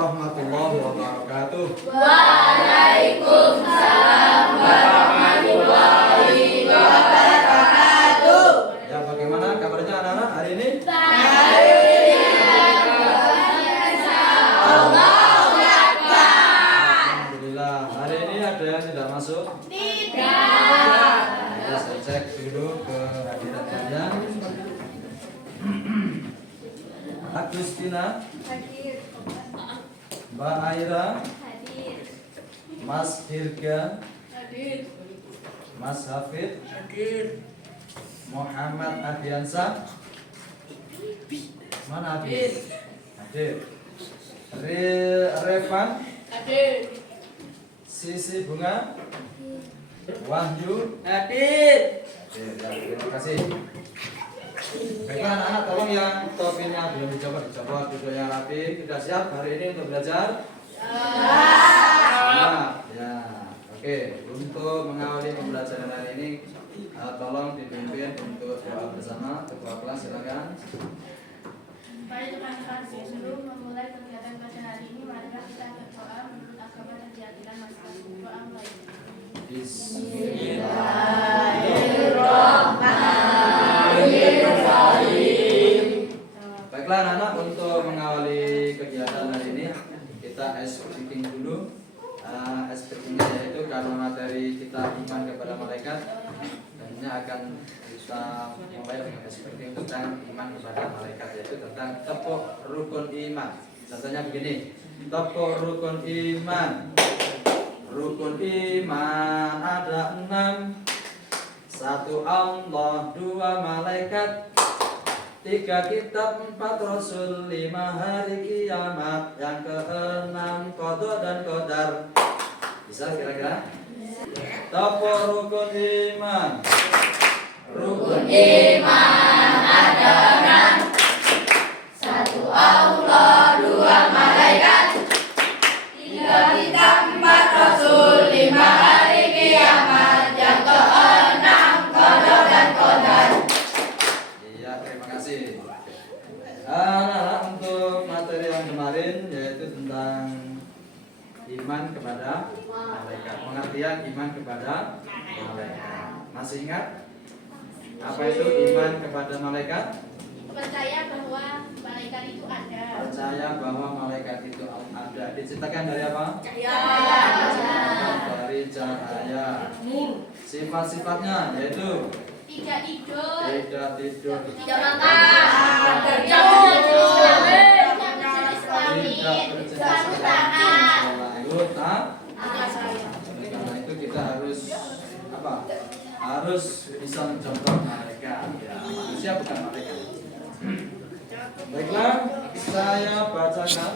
warahmatullahi wabarakatuh. Waalaikumsalam warahmatullahi wabarakatuh. Ya, bagaimana kabarnya anak-anak hari ini? Alhamdulillah. Hari ini ada yang tidak masuk? Tidak. Ya, saya cek dulu ke hadirat kalian. Agustina, Hadir. Mbak Aira, Hadir. Mas Dirga, Hadir. Mas Hafid, Muhammad Adiansa, mana Hadir? Hadir. Revan, Hadir. Sisi Bunga, Wahyu, Hadir. Hadir. Ya, terima kasih. Baiklah anak-anak, tolong yang topinya belum dicopot duduk yang rapi. Sudah siap hari ini untuk belajar? Siap. Ya, oke. Untuk mengawali pembelajaran hari ini, tolong dipimpin untuk doa bersama. Ketua kelas silakan. Mari Tuhan kasih sebelum memulai kegiatan pada hari ini, marilah kita berdoa menurut agama dan keyakinan masing-masing. Doa mulai. Baiklah anak-anak, untuk mengawali kegiatan hari ini kita ice breaking dulu. Ice breakingnya yaitu karena materi kita iman kepada malaikat, dan ini akan kita mulai dengan ice breaking tentang iman kepada malaikat, yaitu tentang tepuk rukun iman. Contohnya begini, tepuk rukun iman. Rukun iman ada 6. 1 Allah, 2 malaikat, 3 kitab, 4 rasul, 5 hari kiamat, yang ke-6 qada dan qadar. Bisa kira-kira? Tepuk rukun iman. Rukun Iman ada 6. 1 Allah, 2 malaikat, 3 kitab, 4 rasul, 5 hari kiamat, yang ke-6 qada dan qadar. Iya, terima kasih. Anak-anak, untuk materi yang kemarin yaitu tentang iman kepada malaikat. Pengertian iman kepada malaikat. Masih ingat? Apa itu iman kepada malaikat? Percaya bahwa malaikat itu ada. Percaya bahwa malaikat itu ada. Diciptakan dari apa? Cahaya. Dari cahaya. Sifat-sifatnya yaitu Tidak tidur. tidak tidur, Tidak makan. Tidak berjenis kelamin. tidak berjenis Selalu taat. selalu taat. Karena itu kita harus apa? Harus bisa mencontoh malaikat. Ya, manusia bukan malaikat. Baiklah, saya bacakan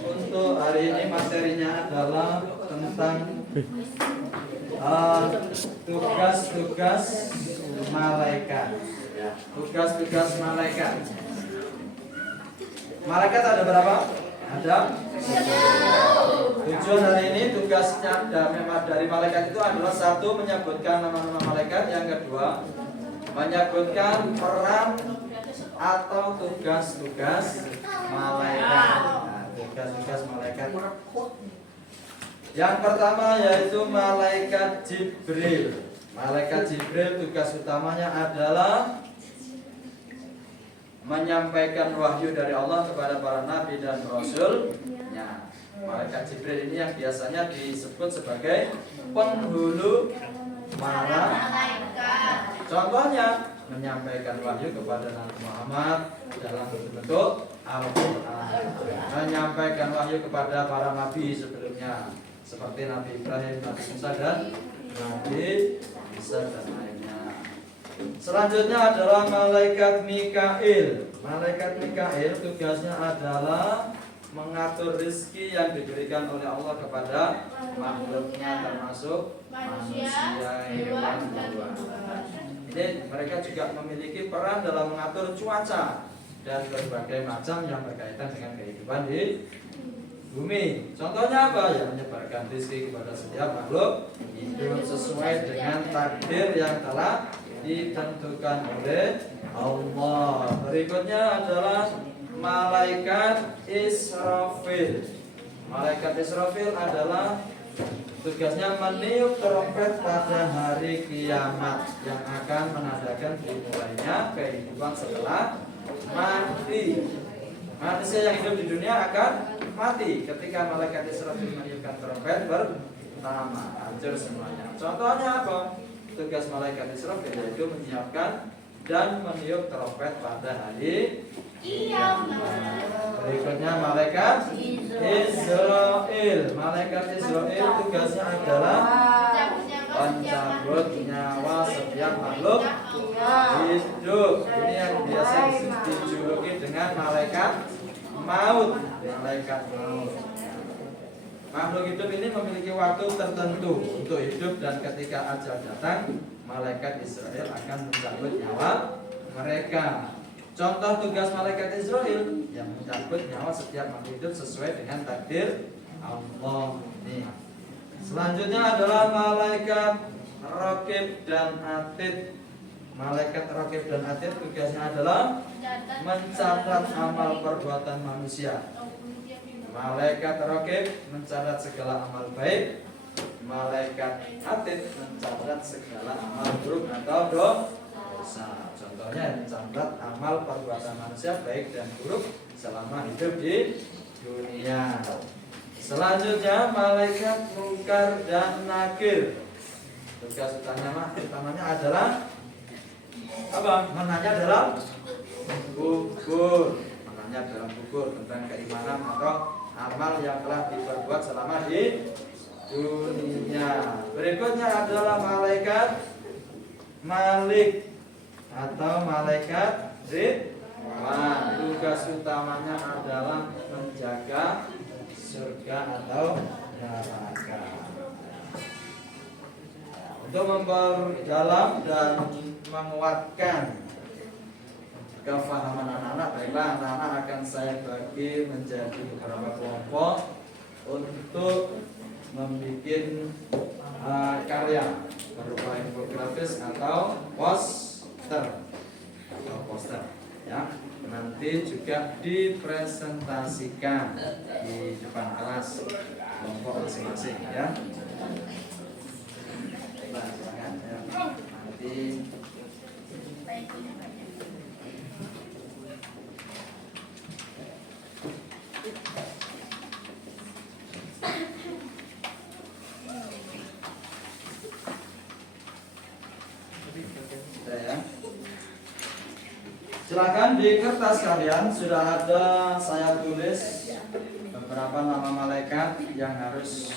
untuk hari ini materinya adalah tentang tugas-tugas malaikat. Ya, tugas-tugas malaikat. Malaikat ada berapa? Ada 7 hari ini. Tugasnya dari malaikat itu adalah 1, menyebutkan nama-nama malaikat. Yang kedua, menyebutkan peran atau tugas-tugas malaikat. Nah, tugas-tugas malaikat. Yang pertama yaitu malaikat Jibril. Malaikat Jibril tugas utamanya adalah menyampaikan wahyu dari Allah kepada para nabi dan rasul-Nya. Malaikat Jibril ini yang biasanya disebut sebagai penghulu malaikat. Contohnya menyampaikan wahyu kepada Nabi Muhammad dalam bentuk Al-Quran, menyampaikan wahyu kepada para nabi sebelumnya seperti Nabi Ibrahim, Nabi Musa, dan Nabi Isa dan lainnya. Selanjutnya adalah malaikat Mikail. Malaikat Mikail tugasnya adalah mengatur rezeki yang diberikan oleh Allah kepada makhluknya, termasuk manusia, hewan, dan tumbuhan. Jadi mereka juga memiliki peran dalam mengatur cuaca dan berbagai macam yang berkaitan dengan kehidupan di bumi. Contohnya apa? Ya, menyebarkan rezeki kepada setiap makhluk hidup sesuai dengan takdir yang telah ditentukan oleh Allah. Berikutnya adalah malaikat Israfil. Malaikat Israfil adalah tugasnya meniup trompet pada hari kiamat yang akan menandakan dimulainya kehidupan setelah mati. Manusia yang hidup di dunia akan mati ketika malaikat Israfil meniupkan trompet pertama, hancur semuanya. Contohnya apa? Tugas malaikat Israfil yaitu menyiapkan dan meniup trompet pada hari kiamat. Berikutnya malaikat Israel. Malaikat Israel tugasnya adalah mencabut nyawa setiap makhluk hidup. Ini yang biasa dijuluki dengan malaikat maut. Malaikat maut. Makhluk hidup ini memiliki waktu tertentu untuk hidup dan ketika ajal datang, malaikat Israel akan mencabut nyawa mereka. Contoh tugas malaikat Israel yang mencabut nyawa setiap makhluk hidup sesuai dengan takdir Allah. Nih. Selanjutnya adalah malaikat Raqib dan Atid. Malaikat Raqib dan Atid tugasnya adalah mencatat amal perbuatan manusia. Malaikat Raqib mencatat segala amal baik. Malaikat Atid mencatat segala amal buruk atau dosa. Contohnya mencatat amal perbuatan manusia baik dan buruk selama hidup di dunia. Selanjutnya malaikat Munkar dan Nakir. Tugas utamanya adalah apa? Menanya dalam kubur. Menanya dalam kubur tentang keimanan atau amal yang telah diperbuat selama di dunia. Berikutnya adalah malaikat Malik atau malaikat Ridwan. Tugas utamanya adalah menjaga surga atau neraka. Untuk memperdalam dan menguatkan kefahaman anak-anak, baiklah anak-anak akan saya bagi menjadi beberapa kelompok untuk membuat karya berupa infografis atau poster ya. Nanti juga dipresentasikan di depan kelas kelompok masing-masing ya. Baiklah, silakan ya. Nanti silakan di kertas kalian sudah ada saya tulis beberapa nama malaikat yang harus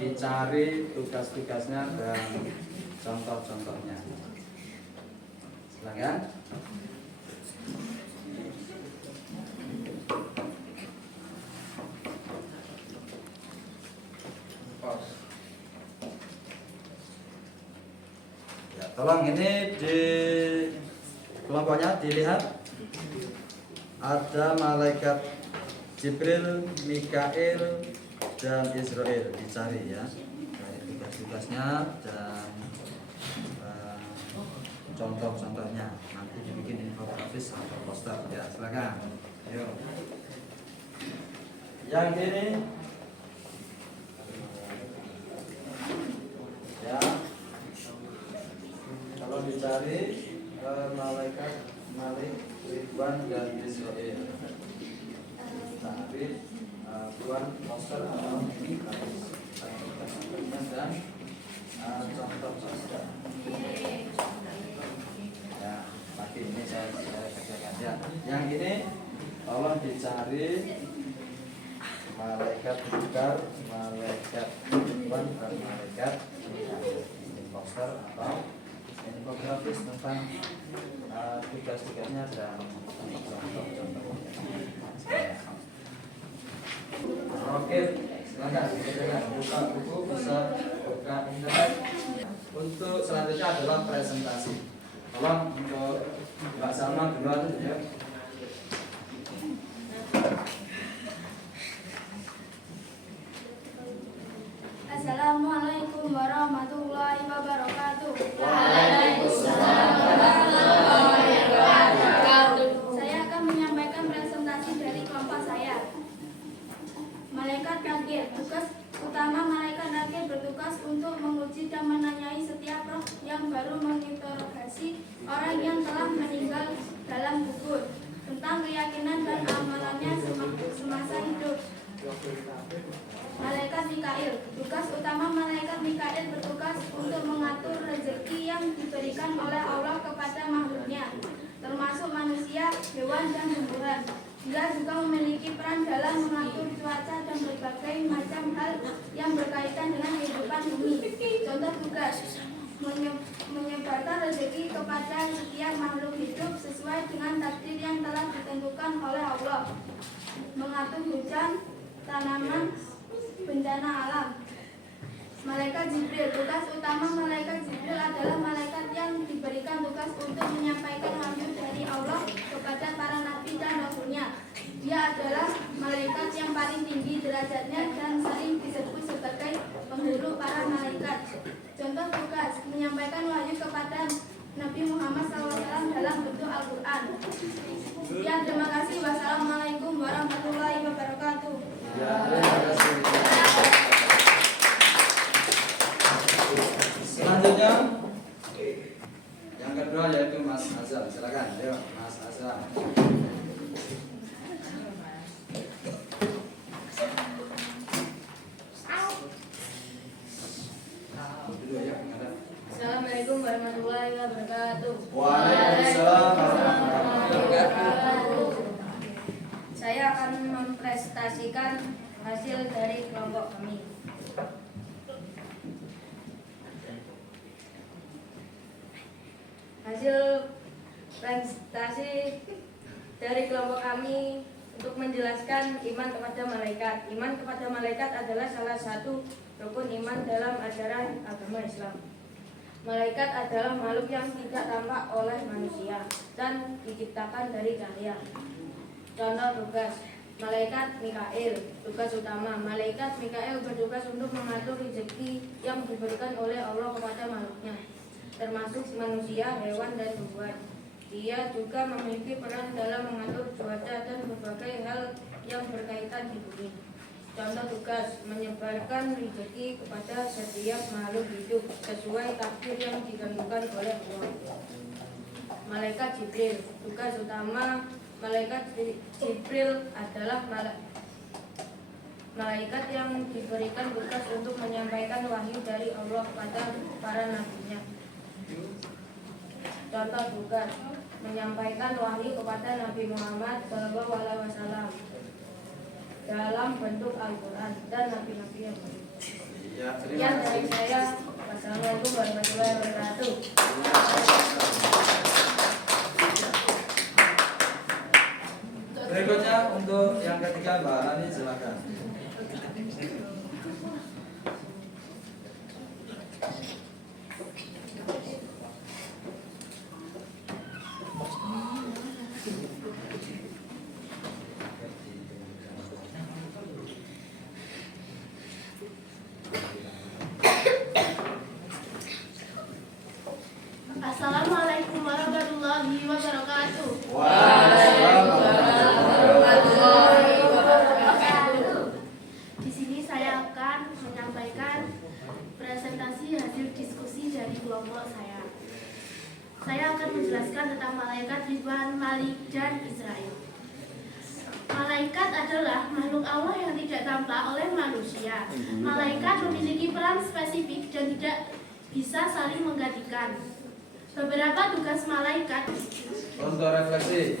dicari tugas-tugasnya dan contoh-contohnya. Silakan. Ya, tolong ini di kelompoknya dilihat, ada malaikat Jibril, Mikail, dan Israel, dicari ya. Tugas-tugasnya dan contoh-contohnya nanti dibikin infografis atau poster ya. Silakan. Ayo. Yang ini ya, kalau dicari malaikat Malik, Ridwan, dan Israel. Tapi buat poster atau dan contoh-contoh. Ya, pagi ini saya kerjakan ya. Yang ini tolong dicari malaikat Munkar, malaikat Ridwan, dan malaikat poster atau infografis tentang tugas-tugasnya dan contoh-contohnya. Oke, silakan buka buku, bisa buka internet. Untuk selanjutnya adalah presentasi. Tolong untuk Mbak Salma duluan ya. Assalamualaikum warahmatullahi wabarakatuh. Waalaikumsalam warahmatullahi wabarakatuh. Saya akan menyampaikan presentasi dari kelompok saya. Malaikat Nakir. baru menginterogasi orang yang telah meninggal dalam kubur tentang keyakinan dan amalannya semasa hidup. Malaikat Mikail. Tugas utama malaikat Mikail bertugas untuk mengatur rezeki yang diberikan oleh Allah kepada makhluknya, termasuk manusia, hewan, dan tumbuhan. Dia juga memiliki peran dalam mengatur cuaca dan berbagai macam hal yang berkaitan dengan kehidupan bumi. Contoh tugas: menyebarkan rezeki kepada setiap makhluk hidup sesuai dengan takdir yang telah ditentukan oleh Allah, mengatur hujan, tanaman, bencana alam. Malaikat Jibril. Tugas utama malaikat Jibril adalah malaikat yang diberikan tugas untuk menyampaikan wahyu dari Allah kepada para nabi dan rasulnya. Dia adalah malaikat yang paling tinggi derajatnya dan sering disebut sebagai penghulu para malaikat. Contoh tugas: menyampaikan wahyu kepada Nabi Muhammad SAW dalam bentuk Al-Quran. Sekian, terima kasih. Wassalamualaikum warahmatullahi wabarakatuh. Ya, terima kasih. Selanjutnya yang kedua yaitu Mas Azam. Silakan, yuk Mas Azam. Assalamualaikum warahmatullahi wabarakatuh. Waalaikumsalam warahmatullahi wabarakatuh. Saya akan mempresentasikan hasil dari kelompok kami. Hasil presentasi dari kelompok kami untuk menjelaskan iman kepada malaikat. Iman kepada malaikat adalah salah satu rukun iman dalam ajaran agama Islam. Malaikat adalah makhluk yang tidak tampak oleh manusia dan diciptakan dari cahaya. Contoh tugas: malaikat Mikail. Tugas utama: malaikat Mikail bertugas untuk mengatur rezeki yang diberikan oleh Allah kepada makhluknya, termasuk manusia, hewan, dan tumbuhan. Dia juga memiliki peran dalam mengatur cuaca dan berbagai hal yang berkaitan di bumi. Contoh tugas: menyebarkan rezeki kepada setiap makhluk hidup sesuai takdir yang ditentukan oleh Allah. Malaikat Jibril. Tugas utama malaikat Jibril adalah malaikat yang diberikan tugas untuk menyampaikan wahyu dari Allah kepada para nabinya. Contoh tugas: menyampaikan wahyu kepada Nabi Muhammad SAW dalam bentuk Al-Quran dan nabi-nabi yang lain. Ya, Sekian dari saya. Wassalamualaikum warahmatullahi wabarakatuh. Berikutnya untuk yang ketiga Mbak Rani, silakan. Assalamualaikum warahmatullahi wabarakatuh. Di sini saya akan menyampaikan presentasi hasil diskusi dari kelompok saya. Saya akan menjelaskan tentang malaikat Ridwan, Malik, dan Israel. Malaikat adalah makhluk Allah yang tidak tampak oleh manusia. Malaikat memiliki peran spesifik dan tidak bisa saling menggantikan. Beberapa tugas malaikat. Untuk refleksi,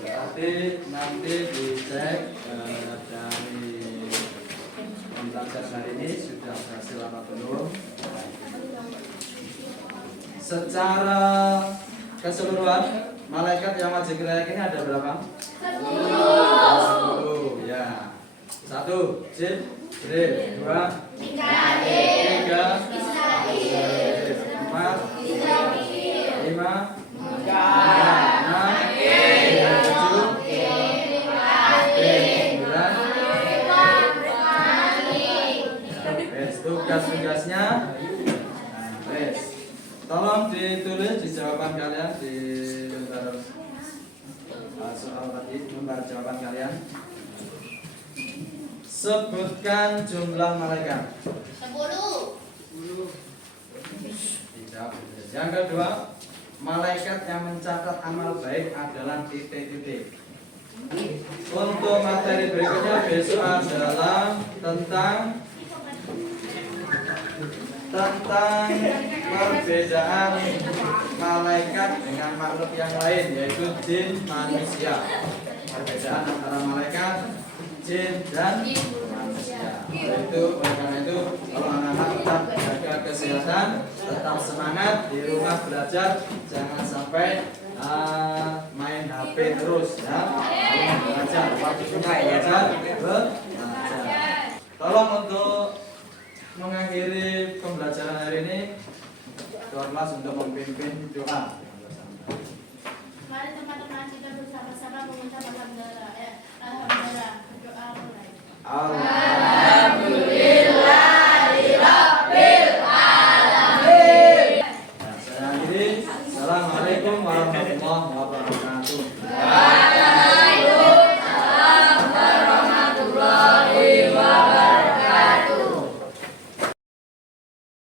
berarti nanti dicek dari pembelajaran hari ini sudah berhasil apa belum. Secara keseluruhan, malaikat yang wajib kita yakini ada berapa? 10. Ya. 1 Jibril, 2 Mikail, 3 Israil, 4 5 6 7 9. Tugas-tugasnya. Tolong ditulis di jawaban kalian di lembar soal tadi, lembar jawaban kalian. Sebutkan jumlah malaikat. 10. Tidak. Jawab Idris. Yang kedua, malaikat yang mencatat amal baik adalah titik-titik. Untuk materi berikutnya besok adalah tentang perbedaan malaikat dengan makhluk yang lain, yaitu jin manusia. Perbedaan antara malaikat, jin dan manusia. Oleh karena itu, kalau anak-anak tetap jaga kesehatan, tetap semangat di rumah belajar, jangan sampai main HP terus ya. Belajar, waktunya belajar. Tolong untuk mengakhiri pembelajaran hari ini, Tuan Mas untuk memimpin doa. Mari teman-teman kita bersama-sama mengucap alhamdulillah. Alhamdulillah. Doa mulai. Alhamdulillahirabbil alamin. Saya akhiri. Assalamualaikum warahmatullahi wabarakatuh.